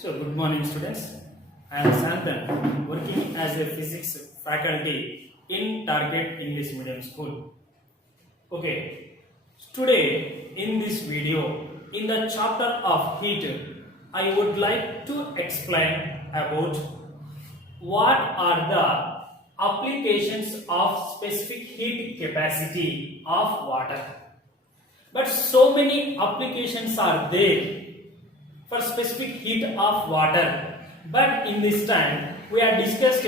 So, good morning, students. I am Santan, working as a physics faculty in Target English Medium School. Okay, today in this video, in the chapter of heat, I would like to explain about what are the applications of specific heat capacity of water. But so many applications are there for specific heat of water, but in this time we are discussed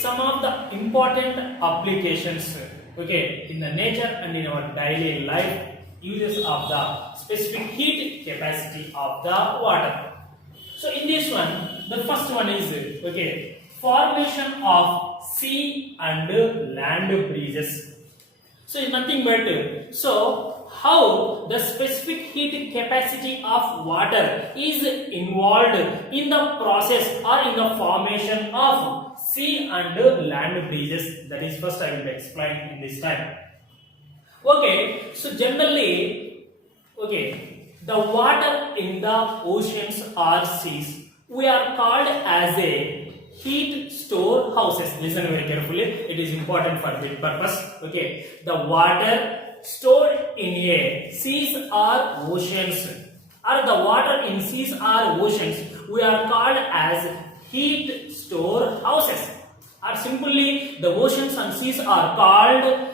some of the important applications, okay, in the nature and in our daily life uses of the specific heat capacity of the water. So in this one, the first one is okay, formation of sea and land breezes. So it's nothing but how the specific heat capacity of water is involved in the process or in the formation of sea and land breezes. That is first I will explain in this time. Okay, so generally, okay, the water in the oceans or seas we are called as a heat store houses. Listen very carefully, it is important for this purpose. Okay, the water stored in a seas or oceans, or the water in seas or oceans we are called as heat store houses, or simply the oceans and seas are called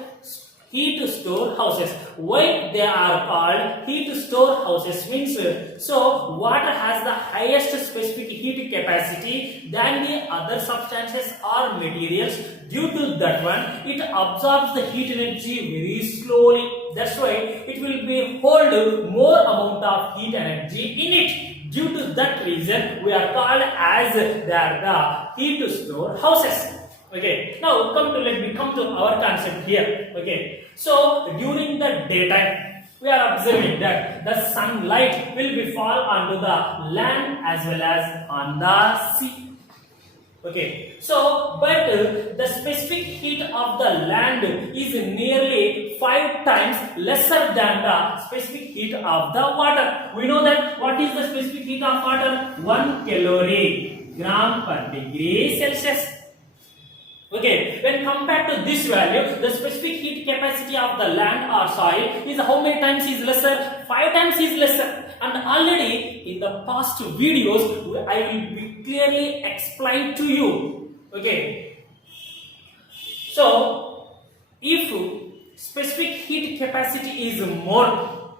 heat store houses. Why they are called heat store houses means so water has the highest specific heat capacity than the other substances or materials. Due to that one, it absorbs the heat energy very slowly. That's why it will be hold more amount of heat energy in it. Due to that reason, we are called as they are the heat store houses. Okay, now let me come to our concept here. Okay, so during the daytime we are observing that the sunlight will be fall onto the land as well as on the sea. Okay, so but the specific heat of the land is nearly 5 times lesser than the specific heat of the water. We know that what is the specific heat of water? 1 kilogram per degree Celsius. Okay, when compared to this value, the specific heat capacity of the land or soil is how many times is lesser? 5 times is lesser. And already in the past videos, I will be clearly explained to you. Okay, so if specific heat capacity is more,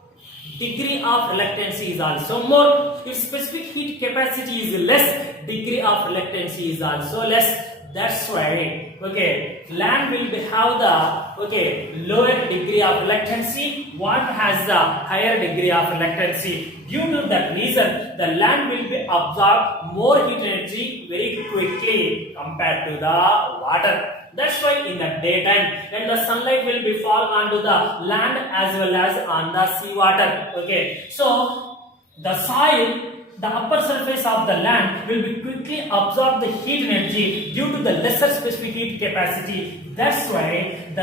degree of reluctancy is also more. If specific heat capacity is less, degree of reluctancy is also less. That's why, okay, land will have the, okay, lower degree of reluctancy, water has the higher degree of reluctancy. Due to that reason, the land will be absorb more heat energy very quickly compared to the water. That's why in the daytime, when the sunlight will be fall onto the land as well as on the sea water. Okay, so the soil, the upper surface of the land will be quickly absorb the heat energy due to the lesser specific heat capacity. That's why the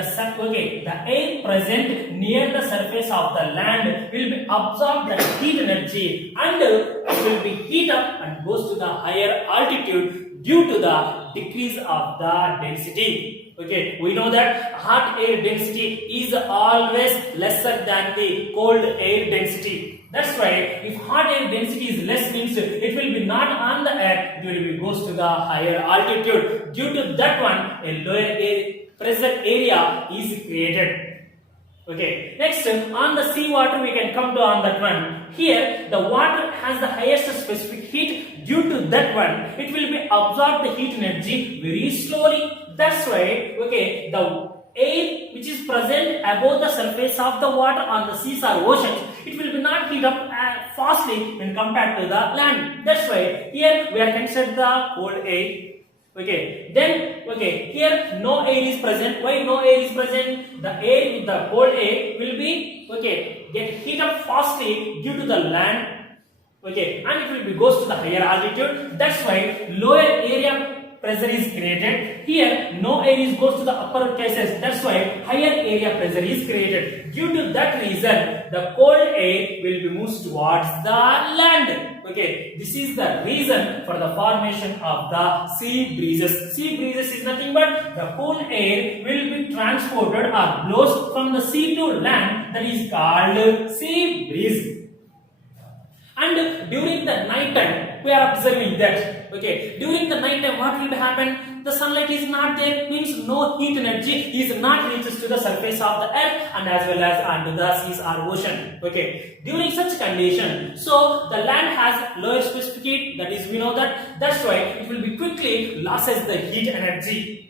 air present near the surface of the land will be absorb the heat energy and it will be heat up and goes to the higher altitude due to the decrease of the density. Okay, we know that hot air density is always lesser than the cold air density. That's why if hot air density is less means it will be not on the earth, it will be goes to the higher altitude. Due to that one, a lower air pressure area is created. Okay, next on the sea water we can come to on that one. Here the water has the highest specific heat. Due to that one, it will be absorb the heat energy very slowly. That's why, okay, the air which is present above the surface of the water on the seas or oceans, it will be not heat up fastly when compared to the land. That's why here we are considered the cold air. Okay, then okay, here no air is present. Why no air is present? The air with the cold air will be okay get heat up fastly due to the land. Okay, and it will be goes to the higher altitude. That's why lower area pressure is created. Here no air is goes to the upper cases. That's why higher area pressure is created. Due to that reason, the cold air will be moved towards the land. Okay, this is the reason for the formation of the sea breezes. Sea breezes is nothing but the cool air will be transported or blows from the sea to land. That is called sea breeze. And during the night time, we are observing that. Okay, during the night time, what will happen? The sunlight is not there, means no heat energy is not reaches to the surface of the earth and as well as onto the seas or ocean. Okay, during such condition, so the land has lower specific heat. That is, we know that. That's why it will be quickly loses the heat energy.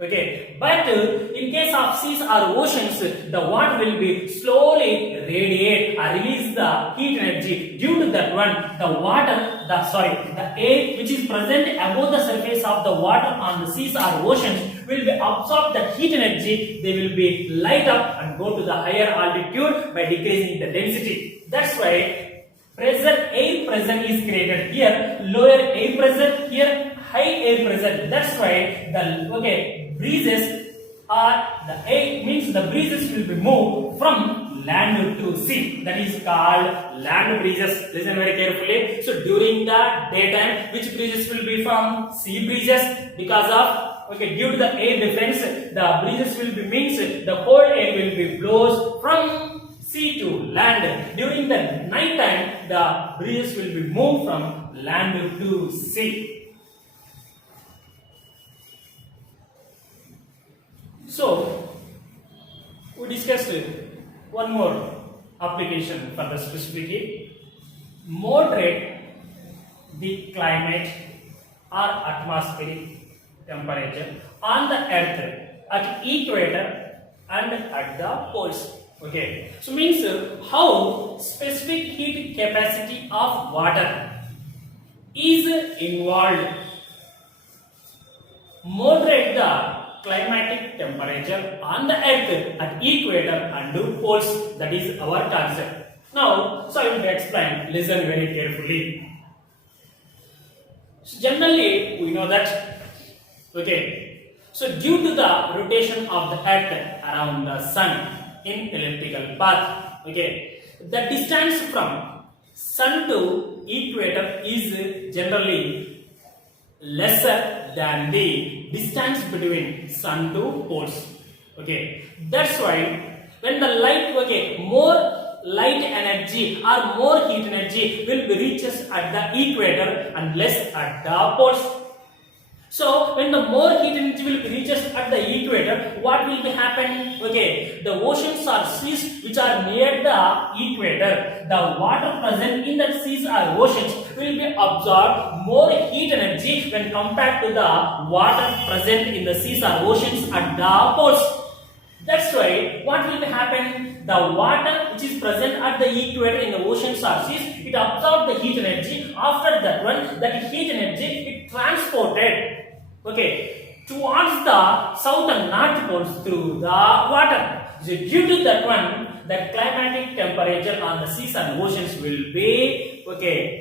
Okay, but in case of seas or oceans, the water will be slowly radiate or release the heat energy. Due to that one, the air which is present above the surface of the water on the seas or oceans will be absorb the heat energy. They will be light up and go to the higher altitude by decreasing the density. That's why air pressure is created here. Lower air pressure here, high air pressure. That's why the breezes are the air means the breezes will be moved from land to sea. That is called land breezes. Listen very carefully. So during the daytime, which breezes will be from sea breezes because of due to the air difference, the breezes will be means the cold air will be blows from sea to land. During the night time, the breezes will be moved from land to sea. So, we discussed one more application for the specific heat. Moderate the climate or atmospheric temperature on the earth at equator and at the poles. Okay, so means how specific heat capacity of water is involved. Moderate the climatic temperature on the earth at equator and poles. That is our concept. Now, so I will explain. Listen very carefully. So generally, we know that. Okay. So due to the rotation of the earth around the sun in elliptical path, okay, the distance from sun to equator is generally lesser than the distance between sun to poles. Okay, that's why when the light, more light energy or more heat energy will be reaches at the equator and less at the poles. So when the more heat energy will be reaches at the equator, what will be happen? Okay, the oceans or seas which are near the equator, the water present in the seas or oceans will be absorb more heat energy when compared to the water present in the seas or oceans at the poles. That's why what will happen? The water which is present at the equator in the oceans or seas, it absorbs the heat energy. After that one, that heat energy it transported towards the south and north poles through the water. So due to that one, the climatic temperature on the seas and oceans will be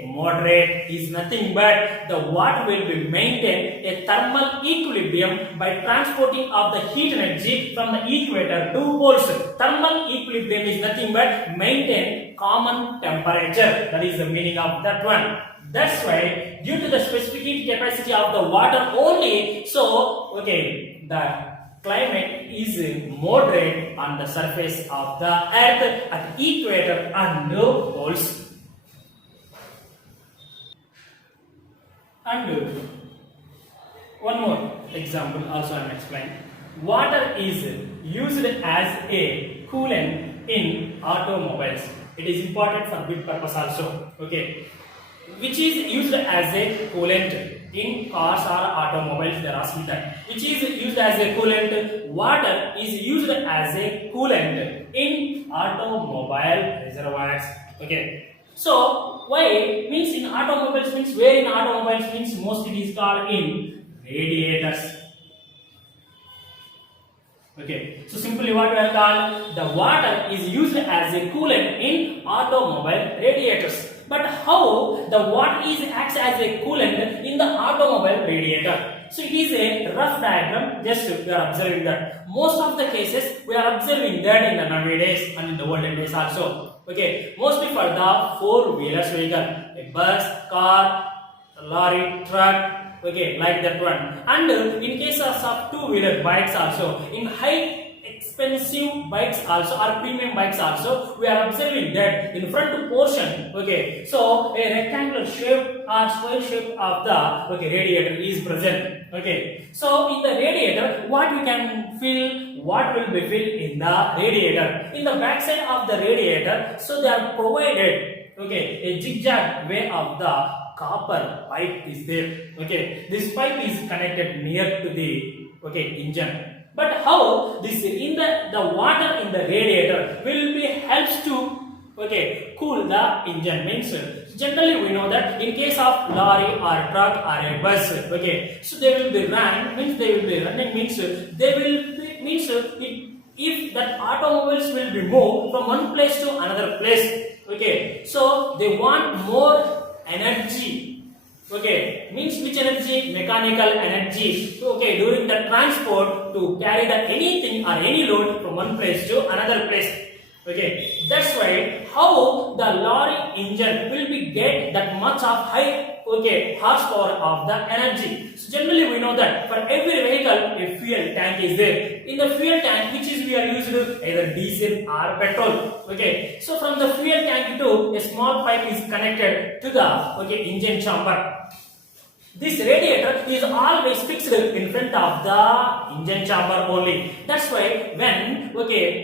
moderate. Is nothing but the water will be maintain a thermal equilibrium by transporting of the heat energy from the equator to poles. Thermal equilibrium is nothing but maintain common temperature. That is the meaning of that one. That's why due to the specific heat capacity of the water only, so the climate is moderate on the surface of the earth at equator and poles. And one more example also I am explaining. Water is used as a coolant in automobiles. It is important for big purpose also. Which is used as a coolant in cars or automobiles. They are asking that. Which is used as a coolant. Water is used as a coolant in automobile reservoirs. So why means in automobiles means where in automobiles means mostly it is called in radiators. So simply what we are called, the water is used as a coolant in automobile radiators. But how the what is acts as a coolant in the automobile radiator? So it is a rough diagram. Just we are observing that most of the cases we are observing that in the nowadays and in the olden days also. Okay, mostly for the four-wheelers vehicle, a bus, car, a lorry, truck. Okay, like that one. And in cases of two-wheeler bikes also, in high expensive bikes also or premium bikes also, we are observing that in front portion, okay, so a rectangular shape or square shape of the radiator is present. Okay, so in the radiator, what we can fill, what will be filled in the radiator? In the back side of the radiator, so they are provided a zigzag way of the copper pipe is there. Okay, this pipe is connected near to the engine. But how this in the water in the radiator will be helps to cool the engine? Means generally we know that in case of lorry or truck or a bus, so they will be running means they will be means if that automobiles will be moved from one place to another place, so they want more energy. Means which energy? Mechanical energy. During the transport to carry the anything or any load from one place to another place. That's why how the lorry engine will be get that much of high horsepower of the energy. So generally we know that for every vehicle a fuel tank is there. In the fuel tank, which is we are used either diesel or petrol. So from the fuel tank to a small pipe is connected to the engine chamber. This radiator is always fixed in front of the engine chamber only. That's why when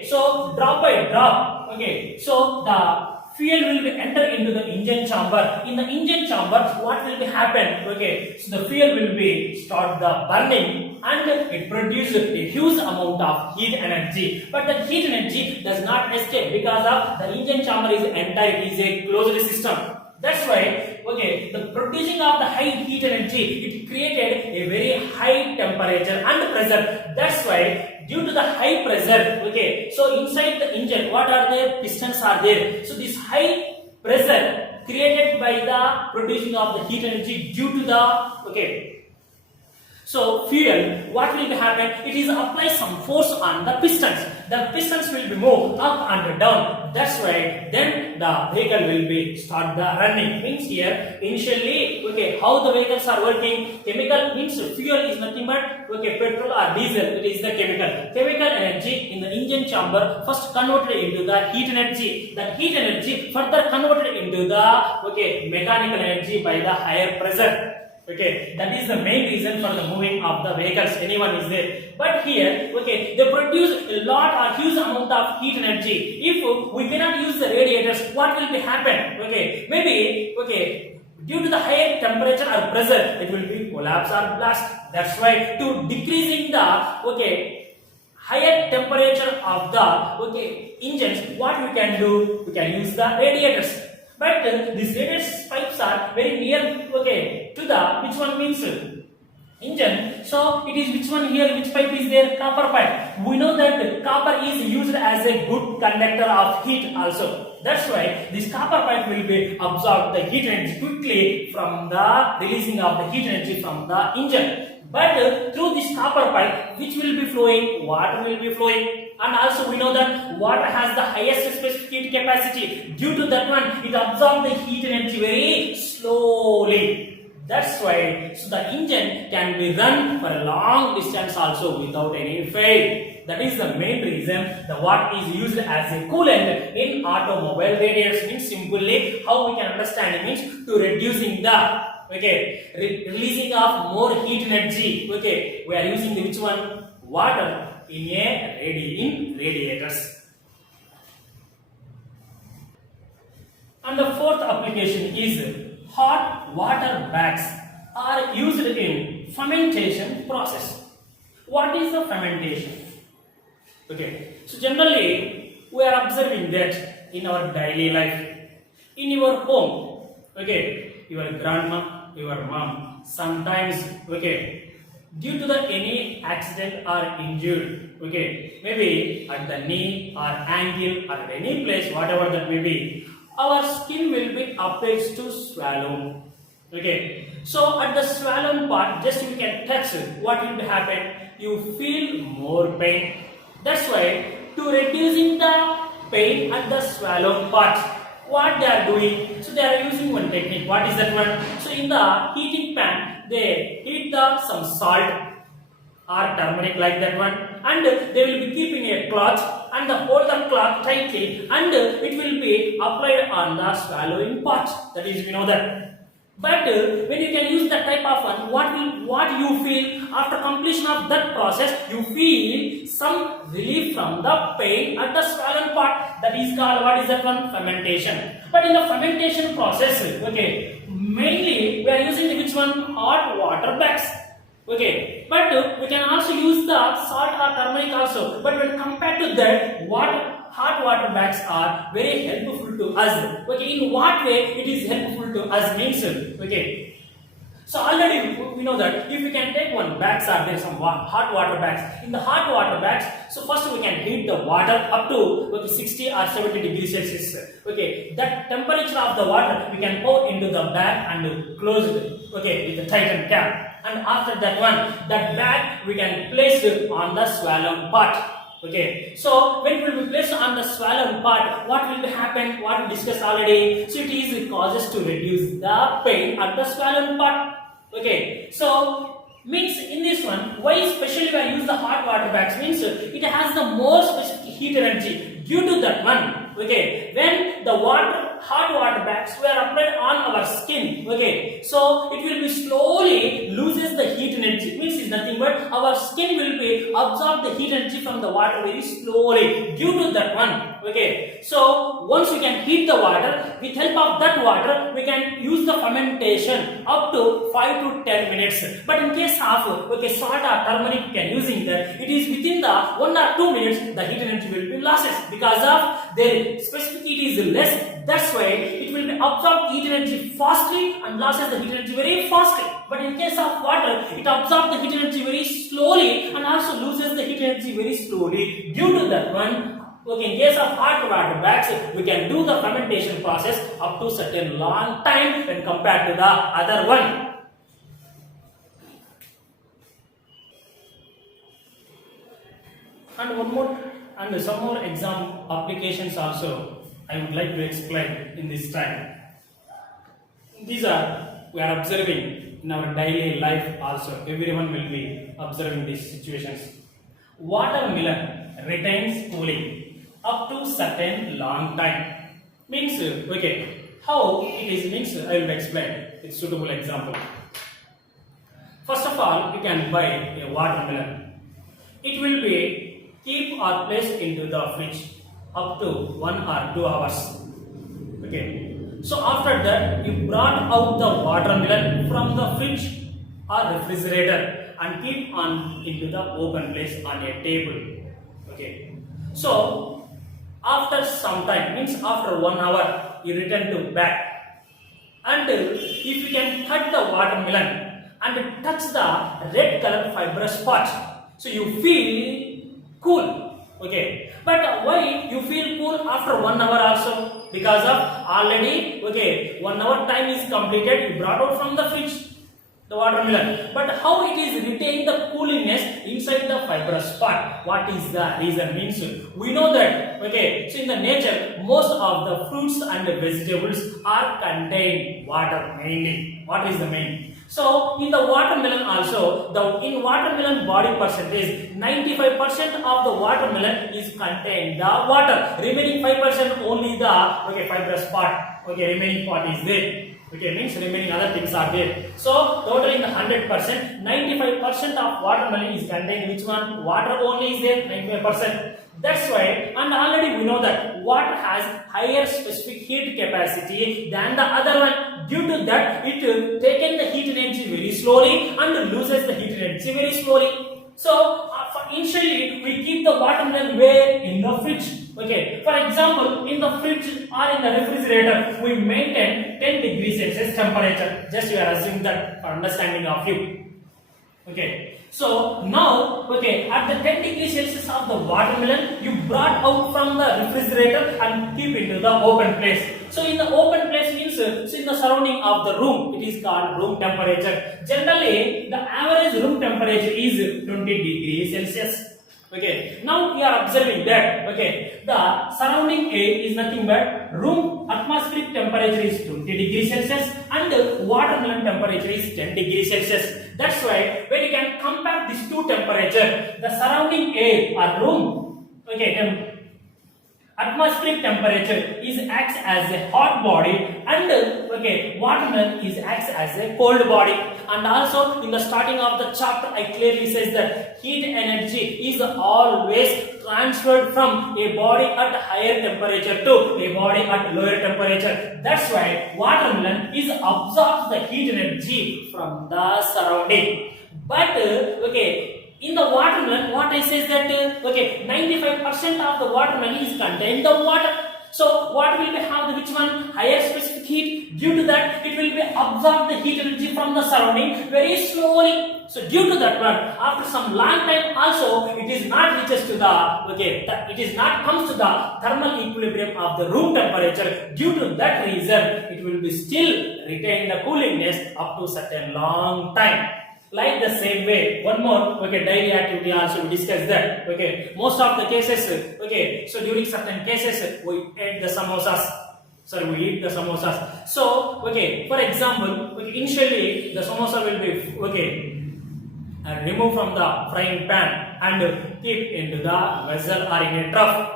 so drop by drop, so the fuel will be enter into the engine chamber. In the engine chamber, what will be happen? So the fuel will be start the burning and it produces a huge amount of heat energy. But the heat energy does not escape because of the engine chamber is entire. It is a closed system. That's why the producing of the high heat energy, it created a very high temperature and pressure. That's why due to the high pressure, so inside the engine, what are there? Pistons are there. So this high pressure created by the producing of the heat energy due to the so fuel, what will be happen? It is apply some force on the pistons. The pistons will be moved up and down. That's why then the vehicle will be start the running. Means here initially how the vehicles are working. Chemical means fuel is nothing but petrol or diesel. It is the chemical. Chemical energy in the engine chamber first converted into the heat energy. The heat energy further converted into the mechanical energy by the higher pressure. That is the main reason for the moving of the vehicles. Anyone is there. But here, they produce a lot or huge amount of heat energy. If we cannot use the radiators, what will be happen? Maybe, due to the higher temperature or pressure, it will be collapse or blast. That's why to decreasing the, higher temperature of the, engines, what we can do? We can use the radiators. But these radiator pipes are very near to the which one means engine. So it is which one here, which pipe is there? Copper pipe. We know that copper is used as a good conductor of heat also. That's why this copper pipe will be absorb the heat energy quickly from the releasing of the heat energy from the engine. But through this copper pipe, which will be flowing? Water will be flowing. And also we know that water has the highest specific heat capacity. Due to that one, it absorbs the heat energy very slowly. That's why so the engine can be run for a long distance also without any fail. That is the main reason the what is used as a coolant in automobile radiators. Means simply how we can understand it means to reducing the releasing of more heat energy. We are using the which one? Water in radiators. And the fourth application is hot water bags are used in fermentation process. What is the fermentation? So generally we are observing that in our daily life, in your home, your grandma, your mom, sometimes due to the any accident or injured, maybe at the knee or ankle or any place, whatever that may be, our skin will be appears to swallow. Okay, so at the swollen part, just you can touch it. What will happen? You feel more pain. That's why to reducing the pain at the swollen part, what they are doing? So they are using one technique. What is that one? So in the heating pan, they heat some salt or turmeric like that one, and they will be keeping a cloth and hold the cloth tightly, and it will be applied on the swallowing part. That is, we know that. But when you can use that type of one, what you feel after completion of that process? You feel some relief from the pain at the swollen part. That is called, what is that one? Fermentation. But in the fermentation process, okay, mainly we are using which one? Hot water bags. Okay, but we can also use the salt or turmeric also. But when compared to that, hot water bags are very helpful to us. Okay, in what way it is helpful to us means, okay. So already we know that if we can take one bags, are there some hot water bags. In the hot water bags, so first we can heat the water up to 60 or 70 degrees Celsius. Okay, that temperature of the water we can pour into the bag and close it. Okay, with the tightened cap. And after that one, that bag we can place it on the swollen part. Okay, so when it will be placed on the swollen part, what will happen? What we discussed already. So it causes to reduce the pain at the swollen part. Okay, so means in this one, why especially when I use the hot water bags means it has the more specific heat energy. Due to that one, okay, when the hot water bags were applied on our skin, okay, so it will be slowly loses the heat energy. Means is nothing but our skin will be absorb the heat energy from the water very slowly. Due to that one, okay, so once we can heat the water, with help of that water we can use the fermentation up to 5 to 10 minutes. But in case of salt or turmeric you can using that, it is within the 1 or 2 minutes the heat energy will be losses because of their specificity is less. That's why it will be absorb heat energy fastly and losses the heat energy very fastly. But in case of water, it absorbs the heat energy very slowly and also loses the heat energy very slowly. Due to that one, okay, in case of hot water bags, we can do the fermentation process up to certain long time when compared to the other one. And one more and some more exam applications also I would like to explain in this time. These are we are observing in our daily life also. Everyone will be observing these situations. Watermelon retains cooling up to certain long time. Means okay, how it is means I will explain. It's suitable example. First of all, you can buy a watermelon. It will be keep or placed into the fridge up to 1 or 2 hours. Okay. So after that, you brought out the watermelon from the fridge or refrigerator and keep on into the open place on a table. Okay. So after some time, means after 1 hour, you return to back. And if you can cut the watermelon and touch the red color fibrous part, so you feel cool. Okay, but why you feel cool after 1 hour also? Because of already 1 hour time is completed, you brought out from the fridge the watermelon, but how it is retaining the coolingness inside the fibrous part? What is the reason? Means we know that so in the nature most of the fruits and the vegetables are contain water mainly. What is the main? So in the watermelon also, in watermelon body percentage, 95% of the watermelon is contained the water. Remaining 5% only the fibrous part. Remaining part is there. Means remaining other things are there. So total in the 100%, 95% of watermelon is contained which one? Water only is there, 95%. That's why, and already we know that water has higher specific heat capacity than the other one. Due to that, it taken the heat energy very slowly and loses the heat energy very slowly. So initially we keep the watermelon where? In the fridge. Okay, for example, in the fridge or in the refrigerator, we maintain 10 degrees Celsius temperature. Just you are assuming that for understanding of you. Okay, so now, okay, at the 10 degrees Celsius of the watermelon, you brought out from the refrigerator and keep into the open place. So in the open place means, so in the surrounding of the room, it is called room temperature. Generally, the average room temperature is 20 degrees Celsius. Okay, now we are observing that, okay, the surrounding air is nothing but room atmospheric temperature is 20 degrees Celsius and watermelon temperature is 10 degrees Celsius. That's why when you can compare these two temperature, the surrounding air or room, okay, atmospheric temperature is acts as a hot body and okay, watermelon is acts as a cold body. And also in the starting of the chapter I clearly says that heat energy is always transferred from a body at higher temperature to a body at lower temperature. That's why watermelon is absorbs the heat energy from the surrounding. But okay, in the watermelon, what I say is that okay, 95% of the watermelon is contained the water. So what will be have the which one higher specific heat? Due to that, it will be absorb the heat energy from the surrounding very slowly. So due to that one, after some long time also, it is not reaches to the okay, it is not comes to the thermal equilibrium of the room temperature. Due to that reason, it will be still retain the coolingness up to certain long time. Like the same way, one more okay, daily activity also we discuss that. Okay, most of the cases, okay, so during certain cases we eat the samosas. Sorry, we eat the samosas. So okay, for example, okay, initially the samosa will be okay, removed from the frying pan and keep into the vessel or in a trough.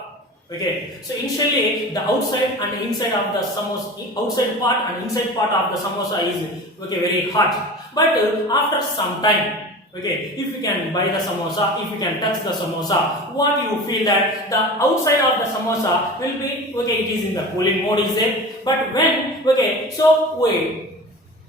Okay, so initially the outside and inside of the samosa, outside part and inside part of the samosa is okay very hot. But after some time, okay, if you can buy the samosa, if you can touch the samosa, what you feel that the outside of the samosa will be okay, it is in the cooling mode is there. But when okay, so we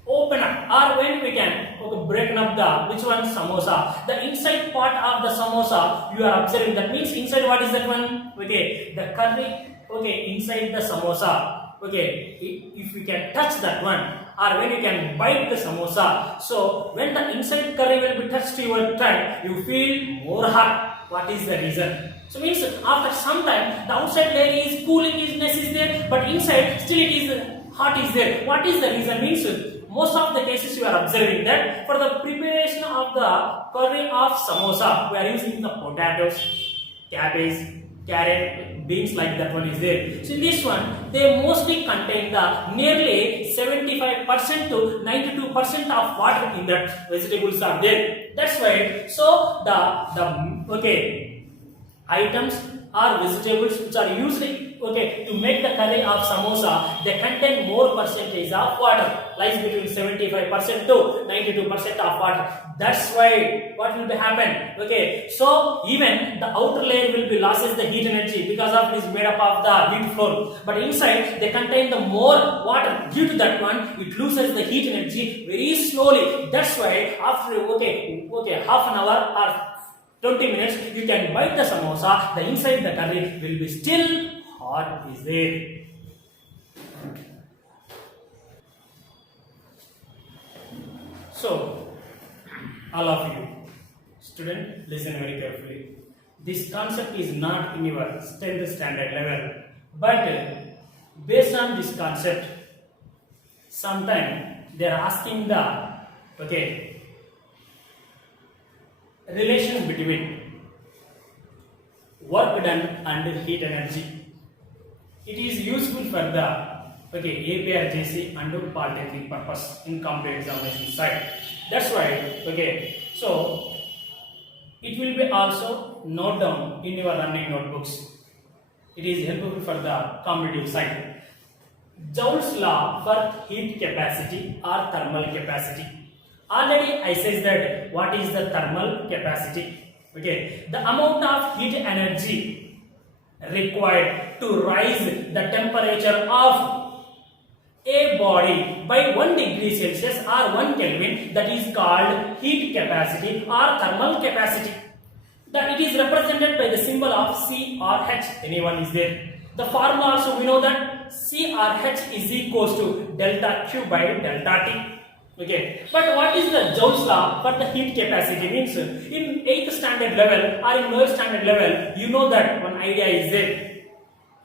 open up or when we can okay, break up the which one samosa, the inside part of the samosa you are observing, that means inside what is that one, okay, the curry, okay, inside the samosa, okay, if we can touch that one or when you can bite the samosa, so when the inside curry will be touched to your tongue, you feel more hot. What is the reason? So means after some time the outside layer is cooling is there, but inside still it is hot is there. What is the reason? Means most of the cases you are observing that for the preparation of the curry of samosa, we are using the potatoes, cabbage, carrot, beans like that one is there. So in this one, they mostly contain the nearly 75% to 92% of water in that vegetables are there. That's why. So the okay items or vegetables which are used okay to make the curry of samosa, they contain more percentage of water, lies between 75% to 92% of water. That's why what will be happen, okay, so even the outer layer will be losses the heat energy because of it is made up of the wheat flour, but inside they contain the more water. Due to that one, it loses the heat energy very slowly. That's why after okay half an hour or 20 minutes, you can bite the samosa, the inside the curry will be still hot is there. So, all of you, student, listen very carefully. This concept is not in your 10th standard level, but based on this concept, sometimes they are asking the okay relation between work done and heat energy. It is useful for the okay APRJC and polytechnic purpose in competitive examination side. That's why okay, so it will be also note down in your running notebooks. It is helpful for the competitive side. Joule's law for heat capacity or thermal capacity. Already I said that what is the thermal capacity. Okay, the amount of heat energy required to rise the temperature of a body by 1 degree Celsius or 1 Kelvin, that is called heat capacity or thermal capacity. That it is represented by the symbol of C or H. Anyone is there? The formula also we know that C or H is equals to delta Q by delta T. Okay, but what is the Joule's law for the heat capacity? Means in 8th standard level or in lower standard level, you know that one idea is there.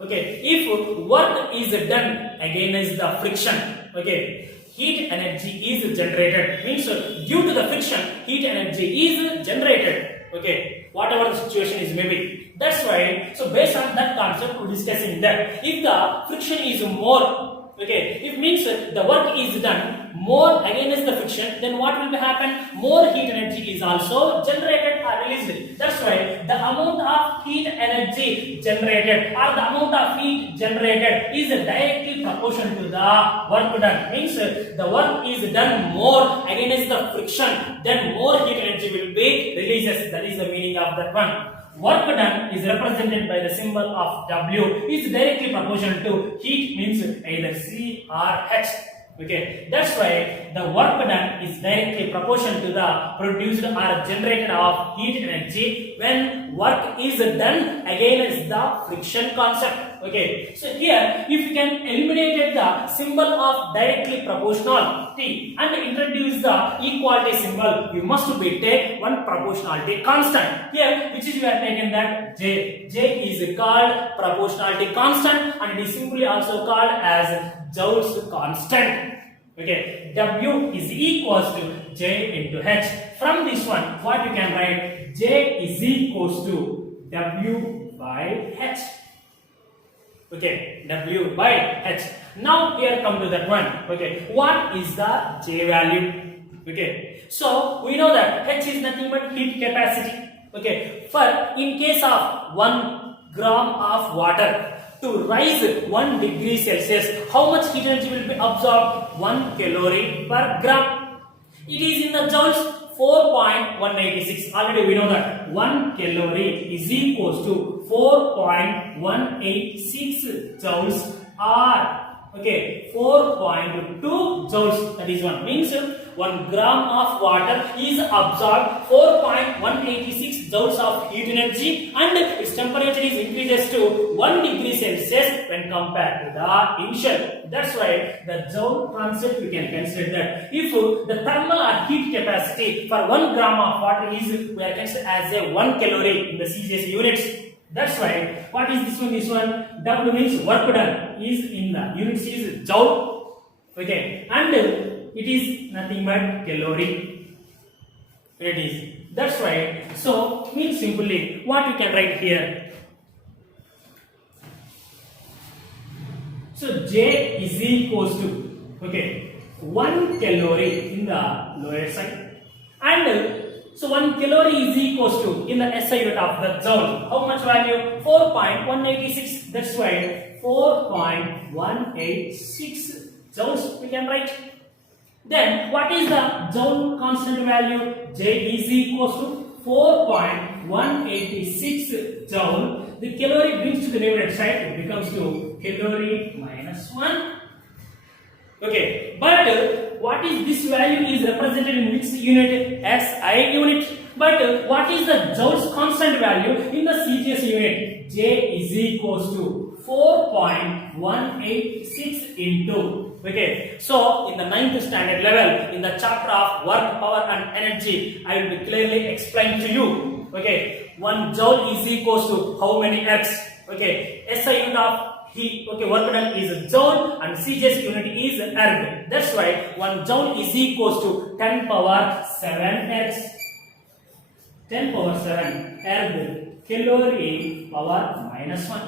Okay, if work is done against the friction, okay, heat energy is generated. Means due to the friction, heat energy is generated. Okay, whatever the situation is maybe. That's why. So based on that concept, we're discussing that if the friction is more, okay, it means the work is done more against the friction, then what will happen? More heat energy is also generated or released. That's why the amount of heat energy generated or the amount of heat generated is directly proportional to the work done. Means the work is done more against the friction, then more heat energy will be released. That is the meaning of that one. Work done is represented by the symbol of W, is directly proportional to heat, means either C or H. Okay, that's why the work done is directly proportional to the produced or generated of heat energy when work is done against the friction concept. Okay, so here if you can eliminate the symbol of directly proportionality and introduce the equality symbol, you must be take one proportionality constant. Here which is we are taken that J. J is called proportionality constant and it is simply also called as Joule's constant. Okay, W is equals to J into H. From this one, what you can write? J is equals to W by H. Okay, W by H. Now here come to that one. Okay, what is the J value? Okay, so we know that H is nothing but heat capacity. Okay, for in case of 1 gram of water, to rise 1 degree Celsius, how much heat energy will be absorbed? 1 calorie per gram. It is in the joules 4.186. Already we know that 1 calorie is equals to 4.186 joules or okay 4.2 joules. That is one means 1 gram of water is absorbed 4.186 joules of heat energy and its temperature is increases to 1 degree Celsius when compared to the initial. That's why the Joule concept we can consider that if the thermal or heat capacity for 1 gram of water is we are considered as a 1 calorie in the CGS units. That's why what is this one? This one W means work done is in the units is Joule. Okay, and it is nothing but calorie. It is. That's why. So means simply what you can write here. So J is equals to okay 1 calorie in the lower side and so 1 calorie is equals to in the SI unit of the Joule. How much value? 4.186. That's why 4.186 joules we can write. Then what is the Joule constant value? J is equals to 4.186 joule. The calorie brings to the numerator side, it becomes to calorie minus 1. Okay, but what is this value is represented in which unit? SI unit. But what is the Joule's constant value in the CGS unit? J is equals to 4.186 into. Okay, so in the 9th standard level, in the chapter of work, power and energy, I will clearly explain to you. Okay, 1 joule is equals to how many X? Okay, SI unit of heat, okay, work done is joule and CGS unit is erg. That's why 1 joule is equals to 10 power 7 X. 10 power 7 erg calorie power minus 1.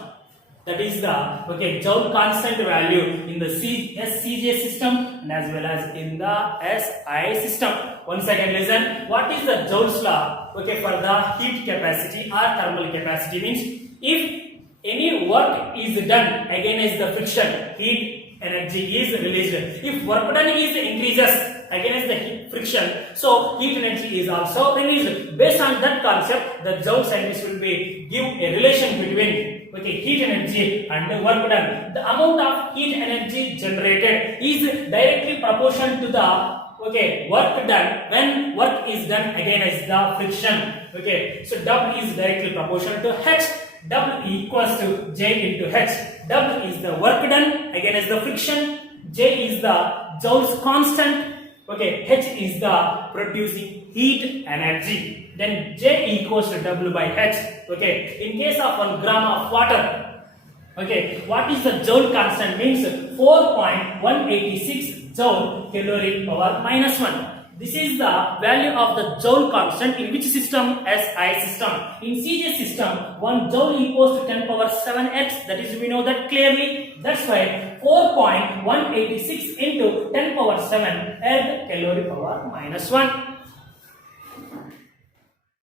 That is the okay joule constant value in the CGS system and as well as in the SI system. Once again listen, what is the Joule's law? Okay, for the heat capacity or thermal capacity means if any work is done against the friction, heat energy is released. If work done is increases against the friction, so heat energy is also released. Based on that concept, the Joule scientists will be give a relation between okay heat energy and the work done. The amount of heat energy generated is directly proportional to the okay work done when work is done against the friction. Okay, so W is directly proportional to H. W equals to J into H. W is the work done against the friction. J is the Joule's constant. Okay, H is the producing heat energy. Then J equals to W by H. Okay, in case of 1 gram of water, okay, what is the joule constant? Means 4.186 joule calorie power minus 1. This is the value of the joule constant in which system? SI system. In CJ system, 1 joule equals to 10 power 7 H. That is, we know that clearly. That's why 4.186 into 10 power 7 H calorie power minus 1.